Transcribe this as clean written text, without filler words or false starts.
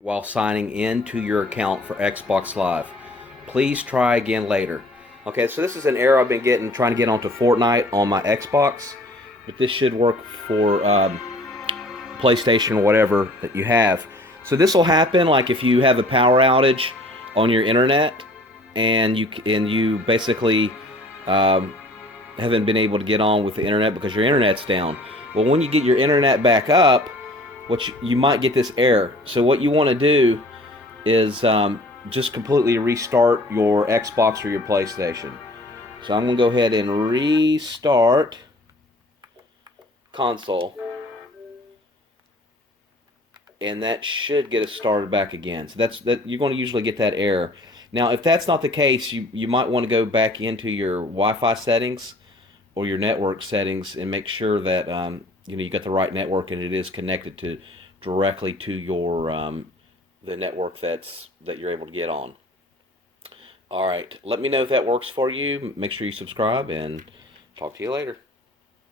while signing in to your account for Xbox Live. Please try again later. Okay, so this is an error I've been getting trying to get onto Fortnite on my Xbox, but this should work for PlayStation or whatever that you have. So this will happen like if you have a power outage on your internet and you basically haven't been able to get on with the internet because your internet's down. Well, when you get your internet back up, you might get this error. So what you want to do is just completely restart your Xbox or your PlayStation. So I'm going to go ahead and restart console. And that should get us started back again. So that you're going to usually get that error. Now, if that's not the case, you might want to go back into your Wi-Fi settings or your network settings and make sure that you got the right network and it is connected directly to your the network that you're able to get on. All right, let me know if that works for you. Make sure you subscribe and talk to you later.